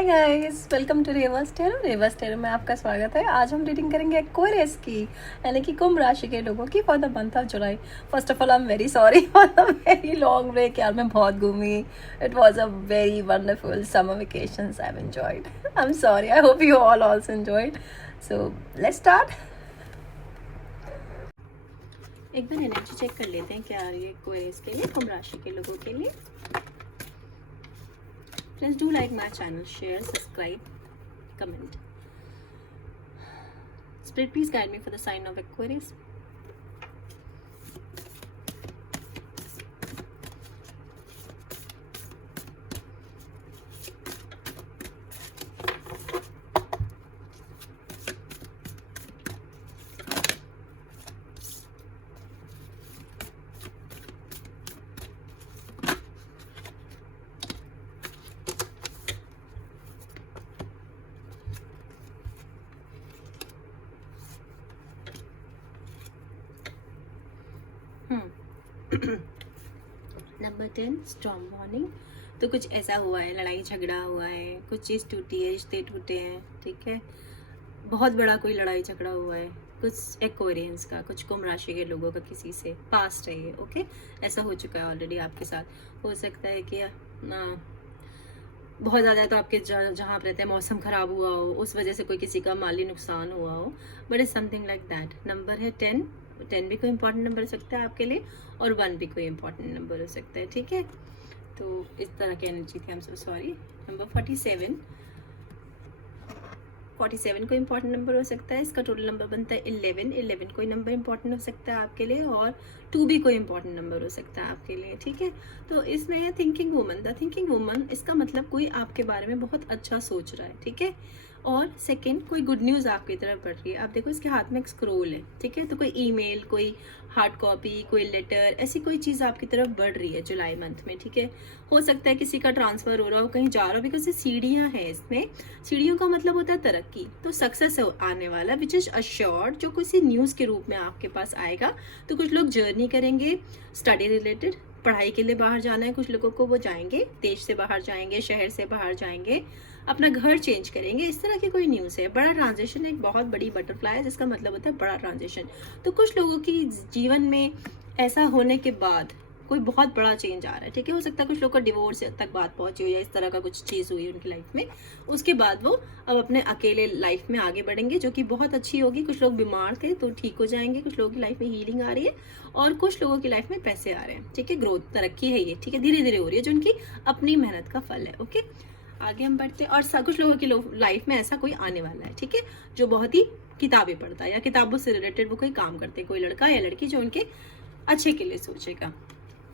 Hi guys, welcome to reverse tarot. Reverse tarot में आपका स्वागत है। आज हम रीडिंग करेंगे एक्वेरियस की, यानी कि कुंभ राशि के लोगों की for the month of July. First of all I am very sorry for the very long break. यार मैं बहुत घूमी। It was a very wonderful summer vacations. I have enjoyed. I am sorry. I hope you all also enjoyed. So let's start. एक बार energy check कर लेते हैं क्या आ रही है एक्वेरियस के लिए, कुंभ राशि के लोगों के लिए। Please do like my channel, share, subscribe, comment. Spirit, please guide me for the sign of Aquarius. Number 10 strong warning. तो कुछ ऐसा हुआ है, लड़ाई झगड़ा हुआ है, कुछ चीज़ टूटी है, रिश्ते टूटे हैं, ठीक है। बहुत बड़ा कोई लड़ाई झगड़ा हुआ है कुछ एक्वेरियंस का, कुछ कुंभ राशि के लोगों का किसी से, पास्ट है ये, ओके। ऐसा हो चुका है ऑलरेडी आपके साथ। हो सकता है कि बहुत ज़्यादा तो आपके जहाँ आप रहते हैं मौसम ख़राब हुआ हो, उस वजह से कोई किसी का माली नुकसान हुआ हो, but is something like that. Number है 10। 10 भी कोई इंपॉर्टेंट नंबर हो सकता है आपके लिए, और 1 भी कोई इंपॉर्टेंट नंबर हो सकता है, ठीक है। तो इस तरह की एनर्जी थी। I am so sorry. Number 47। 47 कोई इंपॉर्टेंट नंबर हो सकता है। इसका टोटल नंबर बनता है 11। 11 कोई नंबर इंपॉर्टेंट हो सकता है आपके लिए, और 2 भी कोई इंपॉर्टेंट नंबर हो सकता है आपके लिए, ठीक है। तो इसमें है thinking woman. The thinking woman, इसका मतलब कोई आपके बारे में बहुत अच्छा सोच रहा है, ठीक है। और सेकंड, कोई गुड न्यूज़ आपकी तरफ बढ़ रही है। आप देखो इसके हाथ में एक स्क्रोल है, ठीक है। तो कोई ईमेल, कोई हार्ड कॉपी, कोई लेटर, ऐसी कोई चीज़ आपकी तरफ बढ़ रही है जुलाई मंथ में, ठीक है। हो सकता है किसी का ट्रांसफ़र हो रहा हो, कहीं जा रहा हो, बिकॉज ये सीढ़ियाँ हैं। इसमें सीढ़ियों का मतलब होता है तरक्की, तो सक्सेस आने वाला, विच इज़ अश्योर्ड, जो किसी न्यूज़ के रूप में आपके पास आएगा। तो कुछ लोग जर्नी करेंगे स्टडी रिलेटेड, पढ़ाई के लिए बाहर जाना है कुछ लोगों को, वो जाएंगे, देश से बाहर जाएंगे, शहर से बाहर जाएंगे, अपना घर चेंज करेंगे। इस तरह की कोई न्यूज़ है। बड़ा ट्रांजेक्शन एक बहुत बड़ी बटरफ्लाई है, जिसका मतलब होता है बड़ा ट्रांजेक्शन। तो कुछ लोगों की जीवन में ऐसा होने के बाद कोई बहुत बड़ा चेंज आ रहा है, ठीक है। हो सकता है कुछ लोग का डिवोर्स तक बात पहुंची हो, या इस तरह का कुछ चीज़ हुई उनकी लाइफ में। उसके बाद वो अब अपने अकेले लाइफ में आगे बढ़ेंगे, जो कि बहुत अच्छी होगी। कुछ लोग बीमार थे तो ठीक हो जाएंगे, कुछ लोगों की लाइफ में हीलिंग आ रही है, और कुछ लोगों की लाइफ में पैसे आ रहे हैं, ठीक है। ग्रोथ, तरक्की है ये, ठीक है, धीरे धीरे हो रही है, जो उनकी अपनी मेहनत का फल है, ओके। आगे हम बढ़ते हैं। और कुछ लोगों की लाइफ में ऐसा कोई आने वाला है, ठीक है, जो बहुत ही किताबें पढ़ता है या किताबों से रिलेटेड वो कोई काम करते हैं, कोई लड़का या लड़की जो उनके अच्छे के लिए सोचेगा।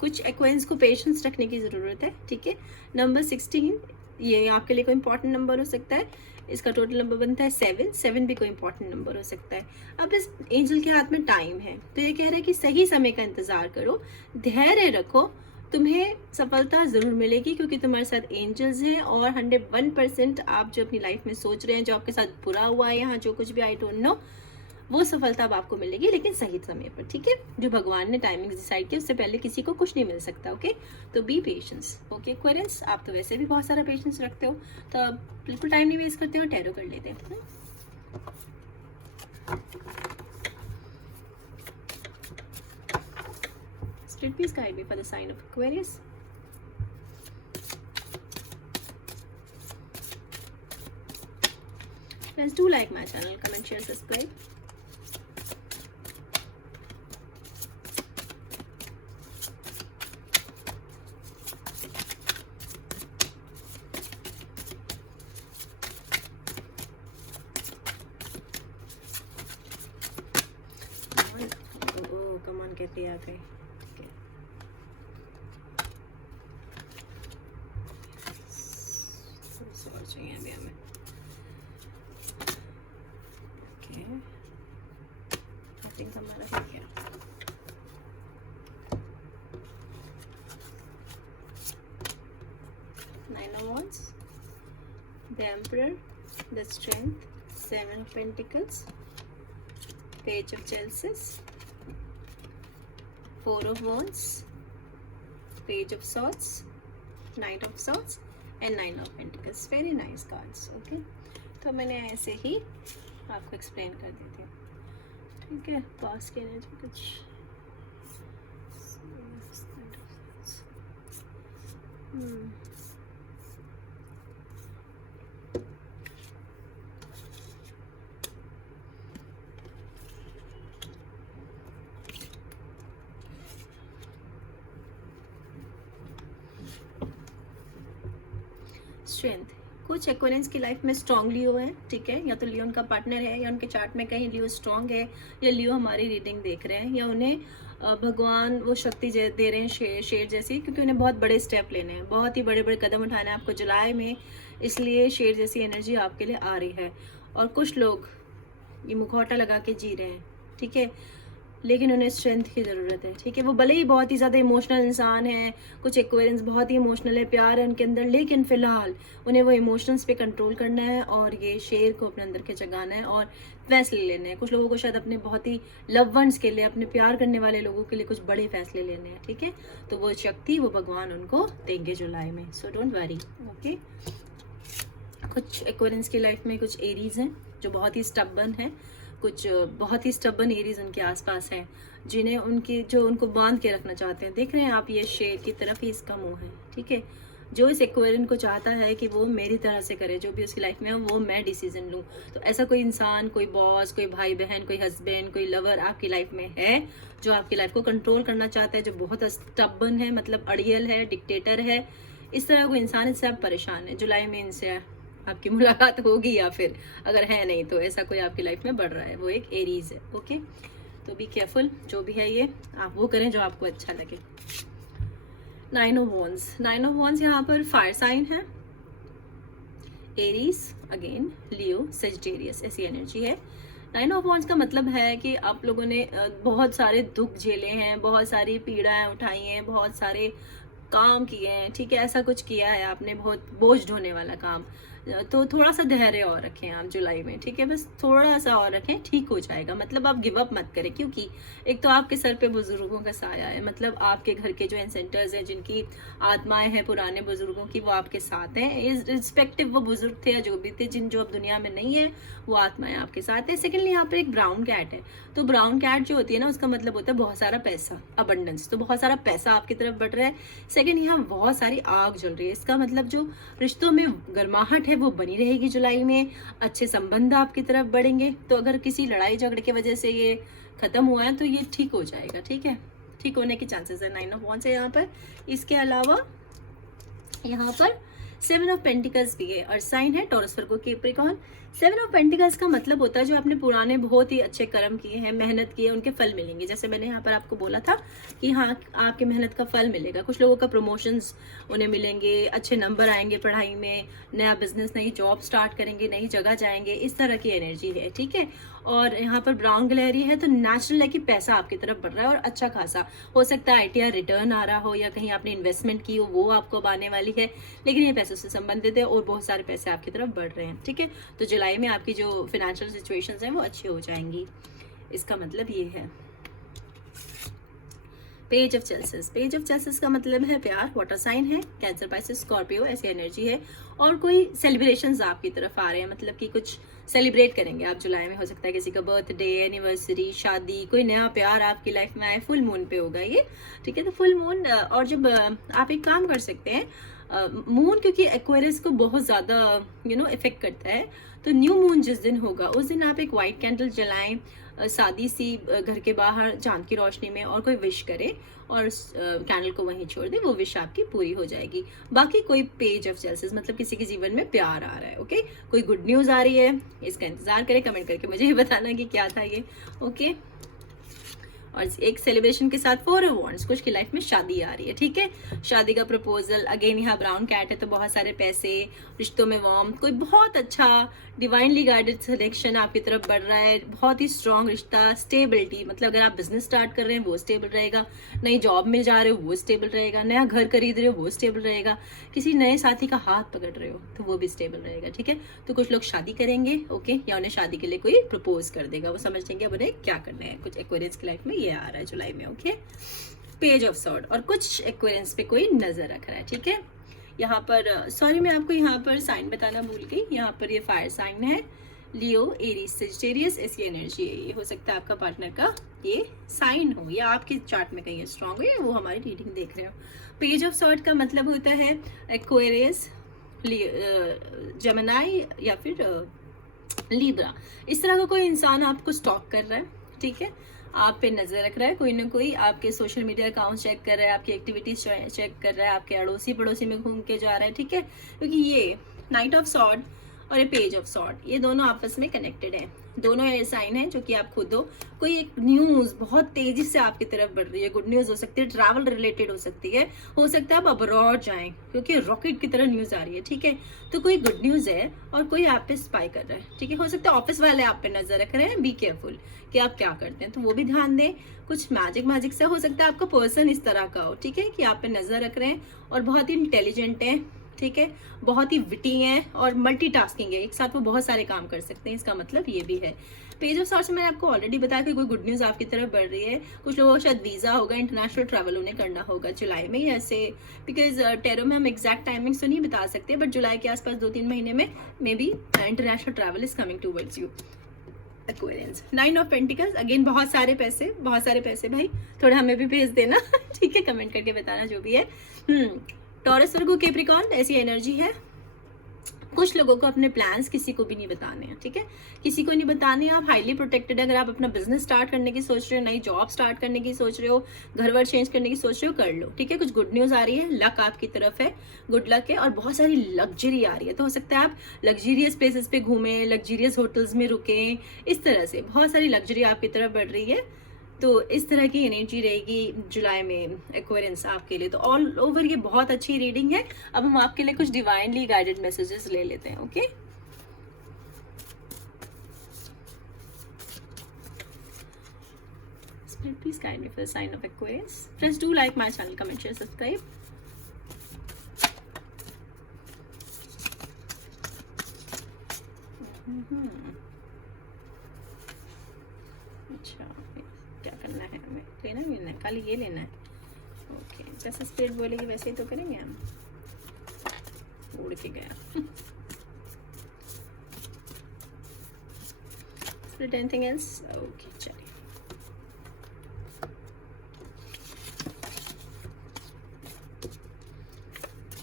कुछ एक्वेंस को पेशेंस रखने की ज़रूरत है, ठीक है। नंबर 16, ये आपके लिए कोई इंपॉर्टेंट नंबर हो सकता है। इसका टोटल नंबर बनता है 7। 7 भी कोई इंपॉर्टेंट नंबर हो सकता है। अब इस एंजल के हाथ में टाइम है, तो ये कह रहा है कि सही समय का इंतज़ार करो, धैर्य रखो, तुम्हें सफलता ज़रूर मिलेगी, क्योंकि तुम्हारे साथ एंजल्स हैं। और 101% आप जो अपनी लाइफ में सोच रहे हैं, जो आपके साथ बुरा हुआ है, यहाँ जो कुछ भी, आई डोंट नो, वो सफलता अब आपको मिलेगी, लेकिन सही समय पर, ठीक है। जो भगवान ने टाइमिंग डिसाइड की, उससे पहले किसी को कुछ नहीं मिल सकता, ओके। तो बी पेशेंस, ओके एक्वेरियंस। आप तो वैसे भी बहुत सारा पेशेंस रखते हो, तो अब बिल्कुल टाइम नहीं वेस्ट करते हो, टैरो कर लेते हैं। Spirit, please guide me for the sign of Aquarius. Please do like my channel, comment, share, subscribe. Come on, कहते आ गए, ठीक है। और चाहिए अभी हमें, ओके। आई थिंक हमारा हो गया। Nine of Wands, the Emperor, the Strength, 7 of Pentacles, Page of Chalices, 4 of Wands, Page of Swords, Knight of Swords, and 9 of pentacles. Very nice cards. Okay, तो मैंने ऐसे ही आपको एक्सप्लेन कर देती हूँ, ठीक है। पास के एनर्जी कुछ स्ट्रेंथ। कुछ एक्वेरियंस की लाइफ में स्ट्रॉन्ग लियो है, ठीक है, या तो लियो उनका पार्टनर है, या उनके चार्ट में कहीं लियो स्ट्रॉन्ग है, या लियो हमारी रीडिंग देख रहे हैं, या उन्हें भगवान वो शक्ति दे रहे हैं शेर जैसी, क्योंकि उन्हें बहुत बड़े स्टेप लेने हैं, बहुत ही बड़े बड़े कदम उठाने हैं आपको जुलाई में, इसलिए शेर जैसी एनर्जी आपके लिए आ रही है। और कुछ लोग ये मुखौटा लगा के जी रहे हैं, ठीक है, लेकिन उन्हें स्ट्रेंथ की ज़रूरत है, ठीक है। वो भले ही बहुत ही ज़्यादा इमोशनल इंसान है, कुछ एक्वेरियंस बहुत ही इमोशनल है, प्यार है उनके अंदर, लेकिन फ़िलहाल उन्हें वो इमोशंस पे कंट्रोल करना है और ये शेर को अपने अंदर के जगाना है और फैसले लेने हैं। कुछ लोगों को शायद अपने बहुत ही लव वंस के लिए, अपने प्यार करने वाले लोगों के लिए कुछ बड़े फैसले लेने हैं, ठीक है। तो वो शक्ति वो भगवान उनको देंगे जुलाई में, सो डोंट वरी। ओके, कुछ एक्वेरियंस की लाइफ में कुछ एरीज हैं जो बहुत ही स्टबर्न है, कुछ बहुत ही स्टबर्न एरीज उनके आसपास हैं, जिन्हें उनको बांध के रखना चाहते हैं। देख रहे हैं आप, ये शेर की तरफ ही इसका मुंह है, ठीक है। जो इस एक्वेरियन को चाहता है कि वो मेरी तरह से करे, जो भी उसकी लाइफ में हो वो मैं डिसीजन लूँ। तो ऐसा कोई इंसान, कोई बॉस, कोई भाई बहन, कोई हस्बैंड, कोई लवर आपकी लाइफ में है जो आपकी लाइफ को कंट्रोल करना चाहता है, जो बहुत स्टबर्न है, मतलब अड़ियल है, डिक्टेटर है। इस तरह कोई इंसान, इससे आप परेशान है। जुलाई में इनसे आपकी मुलाकात होगी, या फिर अगर है नहीं तो ऐसा कोई आपकी लाइफ में बढ़ रहा है, वो एक एरीज है। ओके, तो बी केयरफुल, जो भी है ये आप वो करें जो आपको अच्छा लगे। 9 ऑफ वॉन्ड्स। 9 ऑफ वॉन्ड्स यहाँ पर फायर साइन है, एरीज, अगेन लियो, सेजिटेरियस, ऐसी एनर्जी है। 9 ऑफ वॉन्ड्स का मतलब है कि आप लोगों ने बहुत सारे दुख झेले हैं, बहुत सारी पीड़ाएं उठाई हैं, बहुत सारे काम किए हैं, ठीक है, ऐसा कुछ किया है आपने, बहुत बोझ ढोने वाला काम। तो थोड़ा सा धैर्य और रखें आप जुलाई में, ठीक है, बस थोड़ा सा और रखें, ठीक हो जाएगा। मतलब आप गिव अप मत करें, क्योंकि एक तो आपके सर पे बुजुर्गों का साया है, मतलब आपके घर के जो एंसेंटर्स हैं, जिनकी आत्माएं हैं पुराने बुजुर्गों की, वो आपके साथ हैं, रिस्पेक्टिव वो बुजुर्ग थे या जो भी थे, जो अब दुनिया में नहीं है, वो आत्माएं आपके साथ है। सेकेंडली यहाँ पर एक ब्राउन कैट है, तो ब्राउन कैट जो होती है ना, उसका मतलब होता है बहुत सारा पैसा, अबंडेंस, तो बहुत सारा पैसा आपकी तरफ बढ़ रहा है। सेकेंड, यहाँ बहुत सारी आग जल रही है, इसका मतलब जो रिश्तों में गर्माहट है वो बनी रहेगी जुलाई में, अच्छे संबंध आपकी तरफ बढ़ेंगे। तो अगर किसी लड़ाई झगड़े की वजह से ये खत्म हुआ है तो ये ठीक हो जाएगा, ठीक है, ठीक होने के चांसेस है। 9 ऑफ वॉन्ड्स है यहाँ पर। इसके अलावा यहाँ पर 7 ऑफ पेंटिकल्स भी है और साइन है taurus, Virgo, Capricorn. 7 of pentacles का मतलब होता है जो आपने पुराने बहुत ही अच्छे कर्म किए हैं, मेहनत की है, उनके फल मिलेंगे। जैसे मैंने यहाँ पर आपको बोला था कि हाँ, आपके मेहनत का फल मिलेगा। कुछ लोगों का प्रमोशंस उन्हें मिलेंगे, अच्छे नंबर आएंगे पढ़ाई में, नया बिजनेस, नई जॉब स्टार्ट करेंगे, नई जगह जाएंगे, इस तरह की एनर्जी है, ठीक है। और यहाँ पर ब्राउन गलेरी है, तो नेचुरल है कि पैसा आपकी तरफ बढ़ रहा है और अच्छा खासा। हो सकता है ITR रिटर्न आ रहा हो, या कहीं आपने इन्वेस्टमेंट की हो, वो आपको अब आने वाली है, लेकिन ये पैसों से संबंधित है और बहुत सारे पैसे आपकी तरफ बढ़ रहे हैं, ठीक है। तो जुलाई में आपकी जो फाइनेंशियल सिचुएशंस हैं वो अच्छी हो जाएंगी, इसका मतलब ये है। Page of chalices. Page of chalices का मतलब है प्यार, वाटर साइन है, कैंसर, पाइसेस, स्कॉर्पियो, ऐसी एनर्जी है। और कोई सेलिब्रेशंस आपकी तरफ आ रहे हैं, मतलब कि कुछ सेलिब्रेट करेंगे आप जुलाई में। हो सकता है किसी का बर्थडे, एनिवर्सरी, शादी, कोई नया प्यार आपकी लाइफ में आए। फुल मून पे होगा ये, ठीक है। तो फुल मून, और जब आप एक काम कर सकते हैं, मून क्योंकि एक्वेरियस को बहुत ज़्यादा इफेक्ट करता है, तो न्यू मून जिस दिन होगा उस दिन आप एक वाइट कैंडल जलाएं, सादी सी, घर के बाहर चांद की रोशनी में, और कोई विश करें और कैंडल को वहीं छोड़ दें, वो विश आपकी पूरी हो जाएगी। बाकी कोई पेज ऑफ चेल्सिस मतलब किसी के जीवन में प्यार आ रहा है, ओके, कोई गुड न्यूज़ आ रही है, इसका इंतजार करें, कमेंट करके मुझे ही बताना कि क्या था ये, ओके। और एक सेलिब्रेशन के साथ 4 ऑफ वॉन्ड्स, कुछ की लाइफ में शादी आ रही है, ठीक है, शादी का प्रपोजल। अगेन यहाँ ब्राउन कैट है, तो बहुत सारे पैसे, रिश्तों में वार्म, कोई बहुत अच्छा डिवाइनली गाइडेड सिलेक्शन आपकी तरफ बढ़ रहा है, बहुत ही स्ट्रॉन्ग रिश्ता, स्टेबिलिटी, मतलब अगर आप बिजनेस स्टार्ट कर रहे हैं वो स्टेबल रहेगा, नई जॉब में जा रहे हो वो स्टेबल रहेगा, नया घर खरीद रहे हो वो स्टेबल रहेगा, किसी नए साथी का हाथ पकड़ रहे हो तो वो भी स्टेबल रहेगा, ठीक है। तो कुछ लोग शादी करेंगे, ओके, या उन्हें शादी के लिए कोई प्रपोज कर देगा, वो समझ लेंगे अब उन्हें क्या करना है। कुछ एक्वेरियंस की लाइफ में ये आ रहा है जुलाई में, ओके। पेज ऑफ सॉर्ड, और कुछ एक्वेरियंस पे कोई नजर रख रहा है, ठीक है। यहाँ पर सॉरी मैं आपको यहाँ पर साइन बताना भूल गई, यहाँ पर ये फायर साइन है, लियो, एरीज, सेजिटेरियस, ऐसी एनर्जी है। ये हो सकता है आपका पार्टनर का ये साइन हो, या आपके चार्ट में कहीं स्ट्रांग हो, या वो हमारी रीडिंग देख रहे हो। पेज ऑफ सॉर्ड का मतलब होता है एक्वेरियस, जेमिनी या फिर लीब्रा। इस तरह का कोई इंसान आपको स्टॉक कर रहा है, ठीक है, आप पे नजर रख रहा है, कोई ना कोई आपके सोशल मीडिया अकाउंट चेक कर रहा है, आपकी एक्टिविटीज चेक कर रहा है, आपके अड़ोसी पड़ोसी में घूम के जा रहा है, ठीक है, क्योंकि ये नाइट ऑफ सॉर्ड और ये पेज ऑफ सॉर्ड ये दोनों आपस में कनेक्टेड है। दोनों ऐसे साइन है जो कि आप खुद हो, कोई एक न्यूज बहुत तेजी से आपकी तरफ बढ़ रही है, गुड न्यूज हो सकती है, ट्रैवल रिलेटेड हो सकती है, हो सकता है आप अब्रॉड जाएं क्योंकि रॉकेट की तरह न्यूज आ रही है, ठीक है, तो कोई गुड न्यूज है और कोई आप पे स्पाई कर रहा है, ठीक है, हो सकता है ऑफिस वाले आप पे नजर रख रहे हैं, बी केयरफुल कि आप क्या करते हैं, तो वो भी ध्यान दें। कुछ मैजिक से हो सकता है आपका पर्सन इस तरह का हो, ठीक है, कि आप पे नजर रख रहे हैं और बहुत ही इंटेलिजेंट है, ठीक है, बहुत ही विटी हैं और मल्टीटास्किंग है, एक साथ वो बहुत सारे काम कर सकते हैं, इसका मतलब ये भी है। पेज ऑफ सॉर्ड्स में मैंने आपको ऑलरेडी बताया कि कोई गुड न्यूज आपकी तरफ बढ़ रही है, कुछ लोगों को शायद वीजा होगा, इंटरनेशनल ट्रैवल उन्हें करना होगा जुलाई में, ऐसे बिकॉज टेरो में हम एग्जैक्ट टाइमिंग्स तो नहीं बता सकते, बट जुलाई के आसपास 2-3 महीने में may be international travel is coming towards you. Aquarians, 9 of pentacles, again बहुत सारे पैसे भाई, थोड़ा हमें भी भेज देना ठीक है, कमेंट करके बताना जो भी है। टॉरस, वर्गो, कैप्रिकॉर्न, ऐसी एनर्जी है। कुछ लोगों को अपने प्लान्स किसी को भी नहीं बताने हैं, ठीक है, किसी को नहीं बताने, आप हाईली प्रोटेक्टेड। अगर आप अपना बिजनेस स्टार्ट करने की सोच रहे हो, नई जॉब स्टार्ट करने की सोच रहे हो, घर वर चेंज करने की सोच रहे हो, कर लो, ठीक है। कुछ गुड न्यूज आ रही है, लक आपकी तरफ है, गुड लक है, और बहुत सारी लग्जरी आ रही है, तो हो सकता है आप लग्जरियस प्लेसेस पे घूमें, लग्जरियस होटल्स में रुकें, इस तरह से बहुत सारी लग्जरी आपकी तरफ बढ़ रही है। तो इस तरह की एनर्जी रहेगी जुलाई में एक्वेरियंस आपके लिए। तो ऑल ओवर ये बहुत अच्छी रीडिंग है। अब हम आपके लिए कुछ डिवाइनली गाइडेड मैसेजेस ले लेते हैं, okay. Spirit, please guide me for the sign of Aquarius. Friends, do like my channel, comment, share, subscribe. अच्छा, क्या करना है हमें, लेना है, खाली ये लेना है, ओके। जैसा स्पिरिट बोलेगी वैसे ही तो करेंगे हम। उड़ के गया स्पिरिट, एनीथिंग एल्स, ओके, चलिए।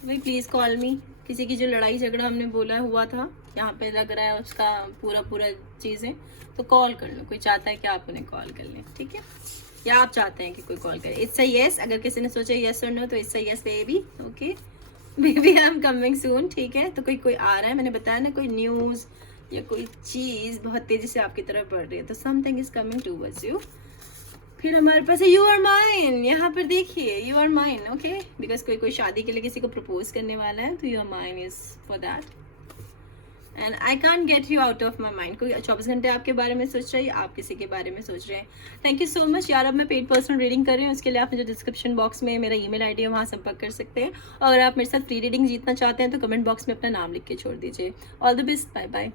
भाई प्लीज कॉल मी, किसी की जो लड़ाई झगड़ा हमने बोला हुआ था यहाँ पे लग रहा है उसका पूरा चीजें, तो कॉल कर लो। कोई चाहता है कि आप उन्हें कॉल कर लें, ठीक है, या आप चाहते हैं कि कोई कॉल करे, इट्स अ यस। अगर किसी ने सोचा यस और नो तो it's a yes baby, okay baby, I am coming soon, ठीक है। तो कोई आ रहा है, मैंने बताया ना, कोई न्यूज या कोई चीज बहुत तेजी से आपकी तरफ बढ़ रही है, तो something is coming towards you. फिर हमारे पास है यू आर माइन, यहाँ पर देखिए you are mine, okay, because कोई शादी के लिए किसी को प्रपोज करने वाला है, तो you are mine is for that, and I can't get you out of my mind. कोई 24 घंटे आपके बारे में सोच रही है, आप किसी के बारे में सोच रहे हैं। थैंक यू सो मच यार। अब मैं पेड पर्सनल रीडिंग कर रही हूँ, उसके लिए आप मुझे डिस्क्रिप्शन बॉक्स में मेरा ईमेल आईडी है, वहाँ संपर्क कर सकते हैं। और अगर आप मेरे साथ फ्री रीडिंग जीतना चाहते हैं तो कमेंट बॉक्स में अपना नाम लिख के छोड़ दीजिए। All the best, bye bye.